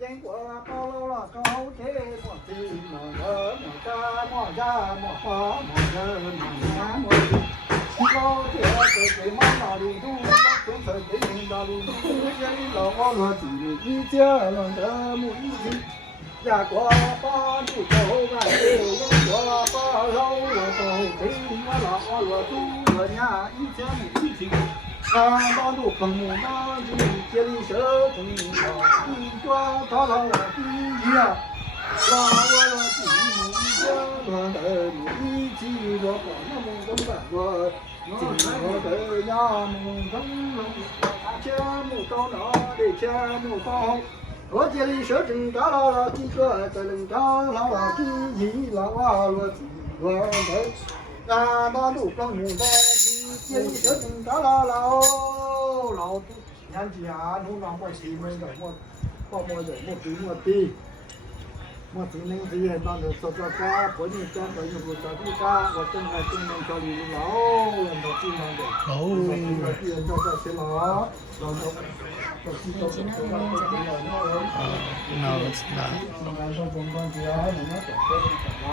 因果包罗了高铁莫提莫得莫扎莫扎莫花莫得莫拿莫提，高铁是最马大的路，都是最领导的路，这里老我罗地一家人的母亲，呀国把路走完，因果把。lâu là tôi thấy nó là lo tu là nhà ý chân ý thì bao đủ phần mù nó gì kia đi sớ từng đi qua đó là gì à là chỉ muốn cho đời ý chí nó còn nó muốn tấm bản của chỉ nó đời nhà muốn tấm lòng cha muốn to nó để cha muốn to ở这里说真高了，几个在人高了，几亿了哇了几个人，啊那路光木的，这里说真高了老子年纪啊，弄让我气闷的，我地。我今年这些当着做家，本人讲的又不咋地家，我正在正面教育老人的经常的，我别人在学老，然后到基础上做到No, it's not. 晚上中关节啊，人家讲这个啊。